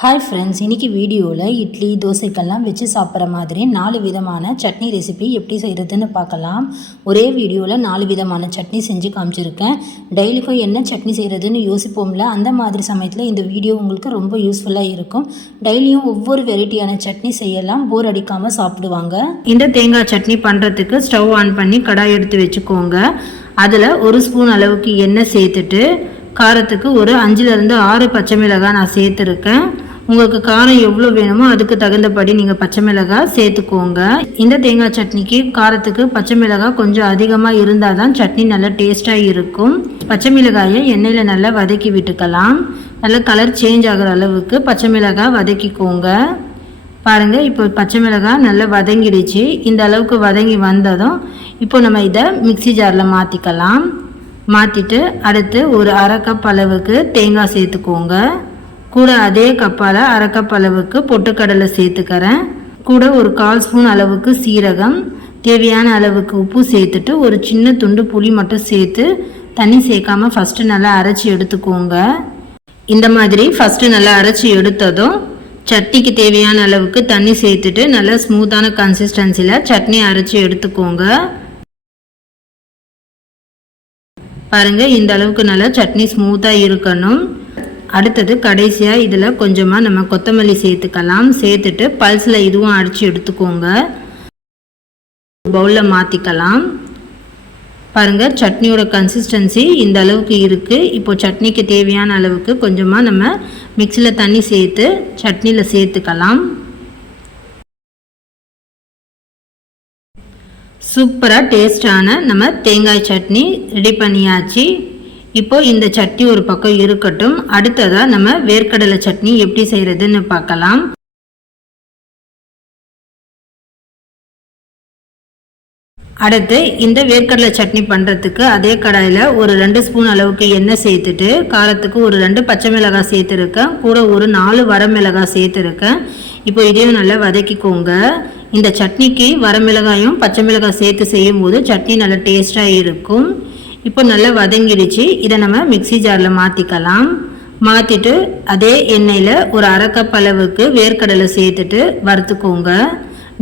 Hi friends, இன்றைக்கி வீடியோவில் இட்லி தோசைக்கெல்லாம் வச்சு சாப்பிட்ற மாதிரி 4 விதமான சட்னி ரெசிபி எப்படி செய்கிறதுன்னு பார்க்கலாம். ஒரே வீடியோவில் 4 விதமான சட்னி செஞ்சு காமிச்சிருக்கேன். டெய்லிக்கும் என்ன சட்னி செய்கிறதுன்னு யோசிப்போம்ல, அந்த மாதிரி சமயத்தில் இந்த வீடியோ உங்களுக்கு ரொம்ப யூஸ்ஃபுல்லாக இருக்கும். டெய்லியும் ஒவ்வொரு வெரைட்டியான சட்னி செய்யலாம், போர் அடிக்காமல் சாப்பிடுவாங்க. இந்த தேங்காய் சட்னி பண்ணுறதுக்கு ஸ்டவ் ஆன் பண்ணி கடாய் எடுத்து வச்சுக்கோங்க. அதில் 1 ஸ்பூன் அளவுக்கு எண்ணெய் சேர்த்துட்டு காரத்துக்கு ஒரு 5லேருந்து 6 பச்சை மிளகாய் நான் சேர்த்துருக்கேன். உங்களுக்கு காரம் எவ்வளோ வேணுமோ அதுக்கு தகுந்தபடி நீங்கள் பச்சை மிளகாய் சேர்த்துக்கோங்க. இந்த தேங்காய் சட்னிக்கு காரத்துக்கு பச்சை மிளகாய் கொஞ்சம் அதிகமாக இருந்தால் தான் சட்னி நல்லா டேஸ்ட்டாக இருக்கும். பச்சை மிளகாயை எண்ணெயில் நல்லா வதக்கி விட்டுக்கலாம். நல்லா கலர் சேஞ்ச் ஆகிற அளவுக்கு பச்சை மிளகாய் வதக்கிக்கோங்க. பாருங்கள், இப்போ பச்சை மிளகாய் நல்லா வதங்கிடுச்சு. இந்த அளவுக்கு வதங்கி வந்ததும் இப்போ நம்ம இதை மிக்சி ஜாரில் மாற்றிக்கலாம். மாற்றிட்டு அடுத்து ஒரு 1/2 கப் அளவுக்கு தேங்காய் சேர்த்துக்கோங்க. கூட அதே கப்பால் 1/2 கப் அளவுக்கு பொட்டுக்கடலை சேர்த்துக்கிறேன். கூட ஒரு 1/4 ஸ்பூன் அளவுக்கு சீரகம், தேவையான அளவுக்கு உப்பு சேர்த்துட்டு ஒரு சின்ன துண்டு புளி மட்டும் சேர்த்து தண்ணி சேர்க்காமல் ஃபஸ்ட்டு நல்லா அரைச்சி எடுத்துக்கோங்க. இந்த மாதிரி ஃபஸ்ட்டு நல்லா அரைச்சி எடுத்ததும் சட்னிக்கு தேவையான அளவுக்கு தண்ணி சேர்த்துட்டு நல்லா ஸ்மூத்தான கன்சிஸ்டன்சியில் சட்னி அரைச்சி எடுத்துக்கோங்க. பாருங்கள், இந்த அளவுக்கு நல்லா சட்னி ஸ்மூத்தாக இருக்கணும். அடுத்தது கடைசியாக இதில் கொஞ்சமாக நம்ம கொத்தமல்லி சேர்த்துக்கலாம். சேர்த்துட்டு பல்ஸில் இதுவும் அரைச்சி எடுத்துக்கோங்க. பவுலில் மாற்றிக்கலாம். பாருங்கள், சட்னியோட கன்சிஸ்டன்சி இந்த அளவுக்கு இருக்குது. இப்போது சட்னிக்கு தேவையான அளவுக்கு கொஞ்சமாக நம்ம மிக்சியில் தண்ணி சேர்த்து சட்னியில் சேர்த்துக்கலாம். சூப்பராக டேஸ்டான நம்ம தேங்காய் சட்னி ரெடி பண்ணியாச்சு. இப்போ இந்த சட்னி ஒரு பக்கம் இருக்கட்டும். அடுத்ததாக நம்ம வேர்க்கடலை சட்னி எப்படி செய்கிறதுன்னு பார்க்கலாம். அடுத்து இந்த வேர்க்கடலை சட்னி பண்ணுறதுக்கு அதே கடாயில் ஒரு 2 ஸ்பூன் அளவுக்கு எண்ணெய் சேர்த்துட்டு காரத்துக்கு ஒரு 2 பச்சை மிளகாய் சேர்த்துருக்கேன். கூட ஒரு 4 வரமிளகாய் சேர்த்துருக்கேன். இப்போ இதையும் நல்லா வதக்கிக்கோங்க. இந்த சட்னிக்கு வரமிளகாயும் பச்சை மிளகாய் சேர்த்து செய்யும் போது சட்னி நல்லா டேஸ்ட்டாக இருக்கும். இப்போ நல்லா வதங்கிடுச்சு. இதை நம்ம மிக்சி ஜாரில் மாற்றிக்கலாம். மாற்றிட்டு அதே எண்ணெயில் ஒரு 1/2 கப் அளவுக்கு வேர்க்கடலை சேர்த்துட்டு வறுத்துக்கோங்க.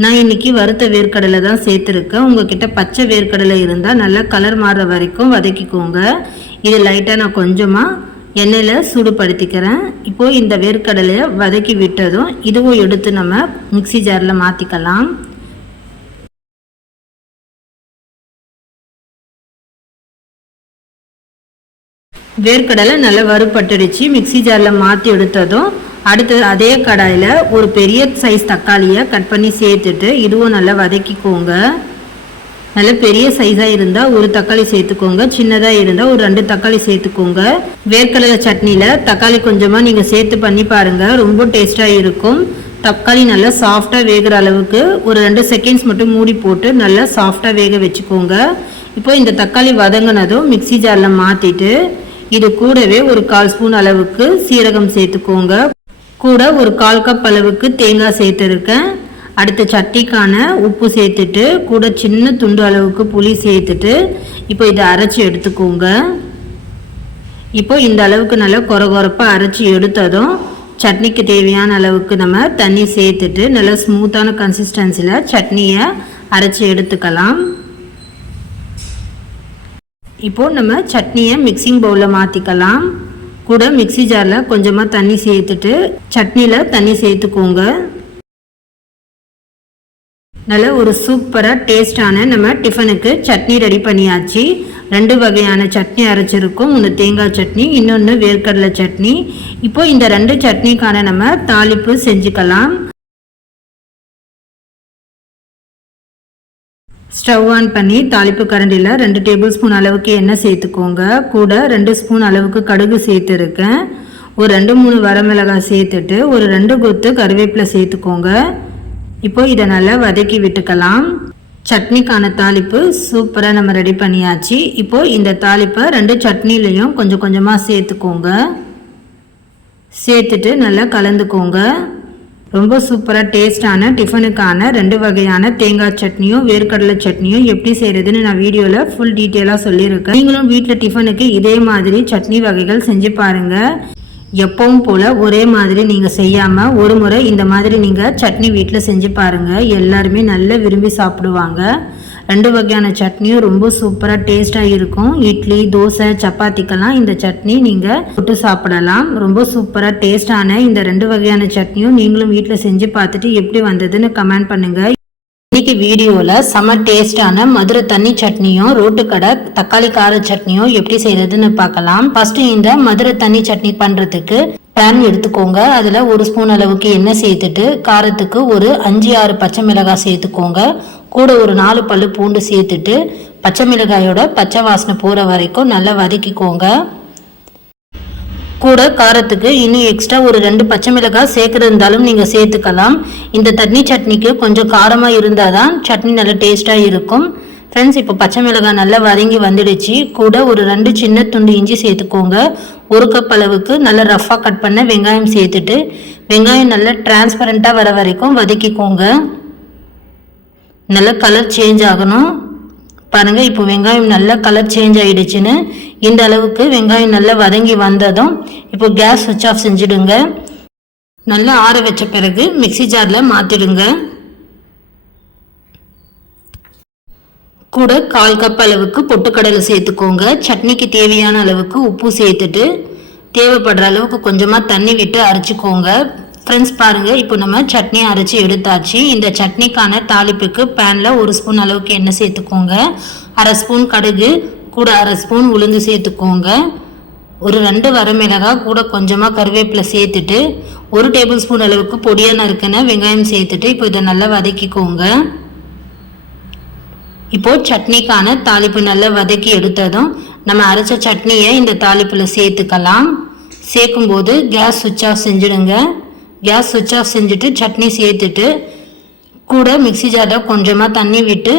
நான் இன்றைக்கி வறுத்த வேர்க்கடலை தான் சேர்த்துருக்கேன். உங்ககிட்ட பச்சை வேர்க்கடலை இருந்தால் நல்லா கலர் மாறுற வரைக்கும் வதக்கிக்கோங்க. இது லைட்டாக நான் கொஞ்சமாக எண்ணெயில் சூடுபடுத்திக்கிறேன். இப்போது இந்த வேர்க்கடலையை வதக்கி விட்டதும் இதுவும் எடுத்து நம்ம மிக்சி ஜாரில் மாற்றிக்கலாம். வேர்க்கடலை நல்லா வறுபட்டுடுச்சு. மிக்சி ஜாரில் மாற்றி எடுத்ததும் அடுத்து அதே கடாயில் ஒரு பெரிய சைஸ் தக்காளியை கட் பண்ணி சேர்த்துட்டு இதுவும் நல்லா வதக்கிக்கோங்க. நல்ல பெரிய சைஸாக இருந்தால் ஒரு தக்காளி சேர்த்துக்கோங்க. சின்னதாக இருந்தால் ஒரு 2 தக்காளி சேர்த்துக்கோங்க. வேர்க்கடலை சட்னியில் தக்காளி கொஞ்சமாக நீங்கள் சேர்த்து பண்ணி பாருங்கள், ரொம்ப டேஸ்ட்டாக இருக்கும். தக்காளி நல்லா சாஃப்டாக வேகிற அளவுக்கு ஒரு 2 செகண்ட்ஸ் மட்டும் மூடி போட்டு நல்லா சாஃப்டாக வேக வச்சுக்கோங்க. இப்போ இந்த தக்காளி வதங்கினதும் மிக்சி ஜாரில் மாற்றிட்டு இது கூடவே ஒரு 1/4 ஸ்பூன் அளவுக்கு சீரகம் சேர்த்துக்கோங்க. கூட ஒரு 1/4 கப் அளவுக்கு தேங்காய் சேர்த்துருக்கேன். அடுத்த சட்னிக்கான உப்பு சேர்த்துட்டு கூட சின்ன துண்டு அளவுக்கு புளி சேர்த்துட்டு இப்போ இதை அரைச்சி எடுத்துக்கோங்க. இப்போ இந்த அளவுக்கு நல்லா கொரகொரப்பாக அரைச்சி எடுத்ததும் சட்னிக்கு தேவையான அளவுக்கு நம்ம தண்ணி சேர்த்துட்டு நல்லா ஸ்மூத்தான கன்சிஸ்டன்சியில் சட்னியை அரைச்சி எடுத்துக்கலாம். இப்போது நம்ம சட்னியை மிக்சிங் பவுலில் மாற்றிக்கலாம். கூட மிக்சி ஜாரில் கொஞ்சமாக தண்ணி சேர்த்துட்டு சட்னியில் தண்ணி சேர்த்துக்கோங்க. நல்ல ஒரு சூப்பராக டேஸ்டான நம்ம டிஃபனுக்கு சட்னி ரெடி பண்ணியாச்சு. 2 வகையான சட்னி அரைச்சிருக்கோம். ஒன்று தேங்காய் சட்னி, இன்னொன்று வேர்க்கடலை சட்னி. இப்போ இந்த 2 சட்னிக்கான நம்ம தாளிப்பு செஞ்சுக்கலாம். ஸ்டவ் ஆன் பண்ணி தாளிப்பு கரண்டியில் 2 டேபிள் ஸ்பூன் அளவுக்கு எண்ணெய் சேர்த்துக்கோங்க. கூட 2 ஸ்பூன் அளவுக்கு கடுகு சேர்த்துருக்கேன். ஒரு 2-3 வரமிளகாய் சேர்த்துட்டு ஒரு 2 கொத்து கருவேப்பிலை சேர்த்துக்கோங்க. இப்போ இதை நல்லா வதக்கி விட்டுக்கலாம். சட்னிக்கான தாளிப்பு சூப்பராக நம்ம ரெடி பண்ணியாச்சு. இப்போது இந்த தாளிப்பை 2 சட்னிலையும் கொஞ்சம் கொஞ்சமாக சேர்த்துக்கோங்க. சேர்த்துட்டு நல்லா கலந்துக்கோங்க. ரொம்ப சூப்பராக டேஸ்டான டிஃபனுக்கான 2 வகையான தேங்காய் சட்னியும் வேர்க்கடலை சட்னியும் எப்படி செய்கிறதுன்னு நான் வீடியோவில் ஃபுல் டீட்டெயிலாக சொல்லியிருக்கேன். நீங்களும் வீட்டில் டிஃபனுக்கு இதே மாதிரி சட்னி வகைகள் செஞ்சு பாருங்கள். எப்பவும் போல் ஒரே மாதிரி நீங்கள் செய்யாமல் ஒரு முறை இந்த மாதிரி நீங்கள் சட்னி வீட்டில் செஞ்சு பாருங்கள். எல்லாருமே நல்லா விரும்பி சாப்பிடுவாங்க. 2 வகையான சட்னியும் ரொம்ப சூப்பராக டேஸ்ட்டாக இருக்கும். இட்லி, தோசை, சப்பாத்திக்கெல்லாம் இந்த சட்னி நீங்கள் போட்டு சாப்பிடலாம். ரொம்ப சூப்பராக டேஸ்டான இந்த 2 வகையான சட்னியும் நீங்களும் வீட்டில் செஞ்சு பார்த்துட்டு எப்படி வந்ததுன்னு கமெண்ட் பண்ணுங்கள். இன்னைக்கு வீடியோவில் செம டேஸ்டான மதுரை தண்ணி சட்னியும் ரோட்டுக்கடை தக்காளி கார சட்னியும் எப்படி செய்யறதுன்னு பார்க்கலாம். ஃபர்ஸ்ட் இந்த மதுரை தண்ணி சட்னி பண்றதுக்கு பேன் எடுத்துக்கோங்க. அதில் 1 ஸ்பூன் அளவுக்கு எண்ணெய் சேர்த்துட்டு காரத்துக்கு ஒரு 5-6 பச்சை மிளகாய் சேர்த்துக்கோங்க. கூட ஒரு 4 பல்லு பூண்டு சேர்த்துட்டு பச்சை மிளகாயோட பச்சை வாசனை போகிற வரைக்கும் நல்லா வதக்கிக்கோங்க. கூட காரத்துக்கு இன்னும் எக்ஸ்ட்ரா ஒரு 2 பச்சை மிளகாய் சேர்க்குறது இருந்தாலும் நீங்கள் சேர்த்துக்கலாம். இந்த தண்ணி சட்னிக்கு கொஞ்சம் காரமாக இருந்தால் தான் சட்னி நல்லா டேஸ்ட்டாக இருக்கும். ஃப்ரெண்ட்ஸ், இப்போ பச்சை மிளகாய் நல்லா வதங்கி வந்துடுச்சு. கூட ஒரு 2 சின்ன துண்டு இஞ்சி சேர்த்துக்கோங்க. 1 கப் அளவுக்கு நல்லா ரஃப்பாக கட் பண்ண வெங்காயம் சேர்த்துட்டு வெங்காயம் நல்லா டிரான்ஸ்பரண்ட்டாக வர வரைக்கும் வதக்கிக்கோங்க. நல்லா கலர் சேஞ்ச் ஆகணும். பாருங்க, இப்போ வெங்காயம் நல்லா கலர் சேஞ்ச் ஆயிடுச்சுன்னு. இந்த அளவுக்கு வெங்காயம் நல்லா வதங்கி வந்ததும் இப்போ கேஸ் ஸ்விட்ச் ஆஃப் செஞ்சுடுங்க. நல்லா ஆற வச்ச பிறகு மிக்சி ஜாரில் மாற்றிடுங்க. கூட 1/4 கப் அளவுக்கு பொட்டுக்கடலை சேர்த்துக்கோங்க. சட்னிக்கு தேவையான அளவுக்கு உப்பு சேர்த்துட்டு தேவைப்படுற அளவுக்கு கொஞ்சமாக தண்ணி விட்டு அரைச்சிக்கோங்க. ஃப்ரெண்ட்ஸ், பாருங்கள், இப்போ நம்ம சட்னி அரைச்சி எடுத்தாச்சு. இந்த சட்னிக்கான தாளிப்புக்கு பேனில் 1 ஸ்பூன் அளவுக்கு எண்ணெய் சேர்த்துக்கோங்க. 1/2 ஸ்பூன் கடுகு, கூட 1/2 ஸ்பூன் உளுந்து சேர்த்துக்கோங்க. ஒரு 2 வரமிளகாய், கூட கொஞ்சமாக கருவேப்பிலை சேர்த்துட்டு 1 டேபிள் ஸ்பூன் அளவுக்கு பொடியாக நறுக்கின வெங்காயம் சேர்த்துட்டு இப்போ இதை நல்லா வதக்கிக்கோங்க. இப்போது சட்னிக்கான தாளிப்பு நல்லா வதக்கி எடுத்ததும் நம்ம அரைச்ச சட்னியை இந்த தாளிப்பில் சேர்த்துக்கலாம். சேர்க்கும்போது கேஸ் ஸ்விட்ச் ஆஃப் செஞ்சுடுங்க. கேஸ் ஸ்விட்ச் ஆஃப் செஞ்சுட்டு சட்னி சேர்த்துட்டு கூட மிக்சி ஜாரில் கொஞ்சமாக தண்ணி விட்டு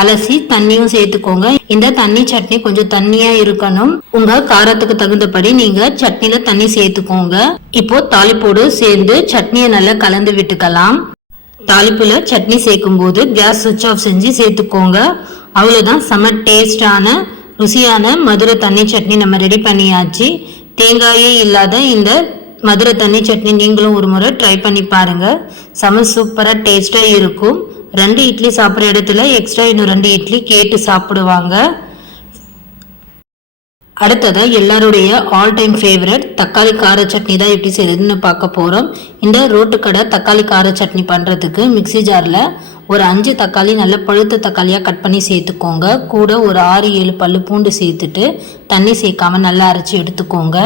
அலசி தண்ணியும் சேர்த்துக்கோங்க. இந்த தண்ணி சட்னி கொஞ்சம் தண்ணியாக இருக்கணும். உங்கள் காரத்துக்கு தகுந்தபடி நீங்கள் சட்னியில் தண்ணி சேர்த்துக்கோங்க. இப்போ தாளிப்போடு சேர்ந்து சட்னியை நல்லா கலந்து விட்டுக்கலாம். தாளிப்பில் சட்னி சேர்க்கும் போது கேஸ் ஸ்விட்ச் ஆஃப் செஞ்சு சேர்த்துக்கோங்க. அவ்வளோதான், செம டேஸ்டான ருசியான மதுரை தண்ணி சட்னி நம்ம ரெடி பண்ணியாச்சு. தேங்காயே இல்லாத இந்த மதுரை தண்ணி சட்னி நீங்களும் ஒரு முறை ட்ரை பண்ணி பாருங்கள். செம சூப்பராக டேஸ்ட்டாக இருக்கும். 2 இட்லி சாப்பிட்ற இடத்துல எக்ஸ்ட்ரா இன்னும் 2 இட்லி கேட்டு சாப்பிடுவாங்க. அடுத்ததாக எல்லாருடைய ஆல் டைம் ஃபேவரட் தக்காளி கார சட்னி தான் எப்படி செய்யறதுன்னு பார்க்க போகிறோம். இந்த ரோட்டுக்கடை தக்காளி கார சட்னி பண்ணுறதுக்கு மிக்சி ஜாரில் ஒரு 5 தக்காளி நல்ல பழுத்த தக்காளியாக கட் பண்ணி சேர்த்துக்கோங்க. கூட ஒரு 6-7 பல்லு பூண்டு சேர்த்துட்டு தண்ணி சேர்க்காமல் நல்லா அரைச்சி எடுத்துக்கோங்க.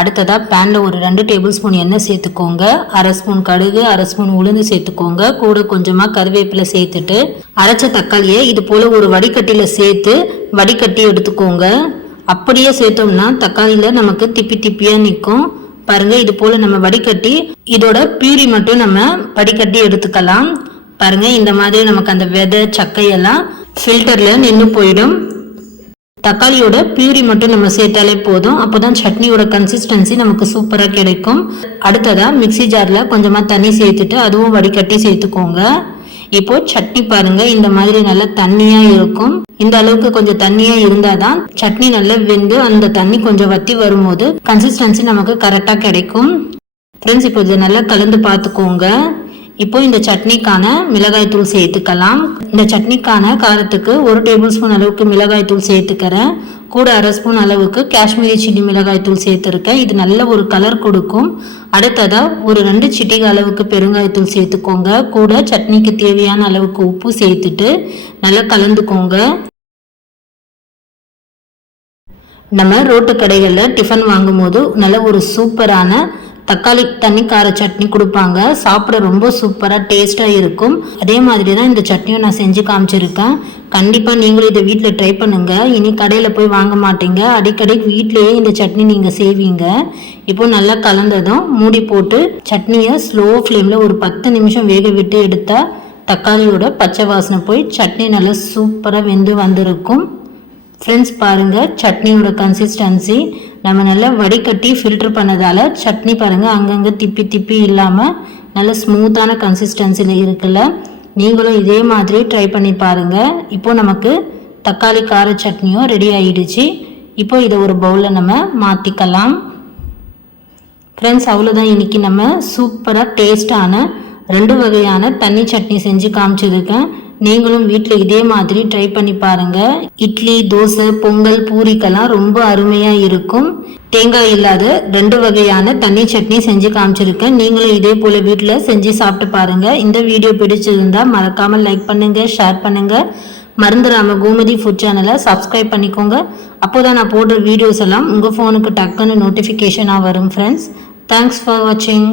அடுத்ததாக பேனில் ஒரு 2 டேபிள் ஸ்பூன் எண்ணெய் சேர்த்துக்கோங்க. 1/2 ஸ்பூன் கடுகு, 1/2 ஸ்பூன் உளுந்து சேர்த்துக்கோங்க. கூட கொஞ்சமாக கருவேப்பிலை சேர்த்துட்டு அரைச்ச தக்காளியை இது போல் ஒரு வடிகட்டியில் சேர்த்து வடிகட்டி எடுத்துக்கோங்க. அப்படியே சேர்த்தோம்னா தக்காளியில் நமக்கு திப்பி திப்பியாக நிற்கும். பாருங்கள், இது போல் நம்ம வடிகட்டி இதோட பியூரி மட்டும் நம்ம வடிகட்டி எடுத்துக்கலாம். பாருங்கள், இந்த மாதிரி நமக்கு அந்த விதை சக்கையெல்லாம் ஃபில்டரில் நின்று போயிடும். தக்காளியோட பியூரி மட்டும் நம்ம சேர்த்தாலே போதும். அப்போதான் சட்னியோட கன்சிஸ்டன்சி நமக்கு சூப்பராக கிடைக்கும். அடுத்ததாக மிக்சி ஜாரில் கொஞ்சமாக தண்ணி சேர்த்துட்டு அதுவும் வடிகட்டி சேர்த்துக்கோங்க. இப்போ சட்னி பாருங்க, இந்த மாதிரி நல்லா தண்ணியாக இருக்கும். இந்த அளவுக்கு கொஞ்சம் தண்ணியாக இருந்தால் தான் சட்னி நல்லா வெந்து அந்த தண்ணி கொஞ்சம் வத்தி வரும்போது கன்சிஸ்டன்சி நமக்கு கரெக்டாக கிடைக்கும். ஃப்ரெண்ட்ஸ், இப்போ இதை நல்லா கலந்து பார்த்துக்கோங்க. இப்போ இந்த சட்னிக்கான மிளகாய் தூள் சேர்த்துக்கலாம். இந்த சட்னிக்கான காரத்துக்கு 1 டேபிள் ஸ்பூன் அளவுக்கு மிளகாய் தூள் சேர்த்துக்கிறேன். கூட 1/2 ஸ்பூன் அளவுக்கு காஷ்மீரி சில்லி மிளகாய் தூள் சேர்த்துருக்கேன். இது நல்ல ஒரு கலர் கொடுக்கும். அடுத்ததாக ஒரு 2 சிட்டிகை அளவுக்கு பெருங்காயத்தூள் சேர்த்துக்கோங்க. கூட சட்னிக்கு தேவையான அளவுக்கு உப்பு சேர்த்துட்டு நல்லா கலந்துக்கோங்க. நம்ம ரோட்டு கடைகளில் டிஃபன் வாங்கும்போது நல்ல ஒரு சூப்பரான தக்காளி தண்ணி கார சட்னி கொடுப்பாங்க. சாப்பிட ரொம்ப சூப்பராக டேஸ்ட்டாக இருக்கும். அதே மாதிரி தான் இந்த சட்னியும் நான் செஞ்சு காமிச்சிருக்கேன். கண்டிப்பாக நீங்களும் இதை வீட்டில் ட்ரை பண்ணுங்கள். இனி கடையில் போய் வாங்க மாட்டீங்க. அடிக்கடி வீட்டிலேயே இந்த சட்னி நீங்கள் செய்வீங்க. இப்போ நல்லா கலந்ததும் மூடி போட்டு சட்னியை ஸ்லோ ஃப்ளேமில் ஒரு 10 நிமிஷம் வேக விட்டு எடுத்தால் தக்காளியோட பச்சை வாசனை போய் சட்னி நல்லா சூப்பராக வெந்து வந்திருக்கும். ஃப்ரெண்ட்ஸ், பாருங்கள், சட்னியோட கன்சிஸ்டன்சி நம்ம நல்லா வடிகட்டி ஃபில்டர் பண்ணதால் சட்னி பாருங்கள் அங்கங்கே திப்பி திப்பி இல்லாமல் நல்ல ஸ்மூத்தான கன்சிஸ்டன்சியில் இருக்குல்ல. நீங்களும் இதே மாதிரி ட்ரை பண்ணி பாருங்கள். இப்போது நமக்கு தக்காளி கார சட்னியும் ரெடி ஆகிடுச்சு. இப்போ இதை ஒரு பவுலில் நம்ம மாற்றிக்கலாம். ஃப்ரெண்ட்ஸ் அவ்வளோதான், இன்றைக்கி நம்ம சூப்பராக டேஸ்டான 2 வகையான தண்ணி சட்னி செஞ்சு காமிச்சிருக்கேன். நீங்களும் வீட்டில் இதே மாதிரி ட்ரை பண்ணி பாருங்கள். இட்லி, தோசை, பொங்கல், பூரிக்கெல்லாம் ரொம்ப அருமையாக இருக்கும். தேங்காய் இல்லாத 2 வகையான தண்ணி சட்னி செஞ்சு காமிச்சிருக்கேன். நீங்களும் இதே போல் வீட்டில் செஞ்சு சாப்பிட்டு பாருங்கள். இந்த வீடியோ பிடிச்சிருந்தா மறக்காமல் லைக் பண்ணுங்கள், ஷேர் பண்ணுங்கள். மறந்துடாமல் கோமதி ஃபுட் சேனலை சப்ஸ்கிரைப் பண்ணிக்கோங்க. அப்போ தான் நான் போடுற வீடியோஸ் எல்லாம் உங்கள் ஃபோனுக்கு டக்குன்னு நோட்டிஃபிகேஷனாக வரும் ஃப்ரெண்ட்ஸ். தேங்க்ஸ் ஃபார் வாட்சிங்.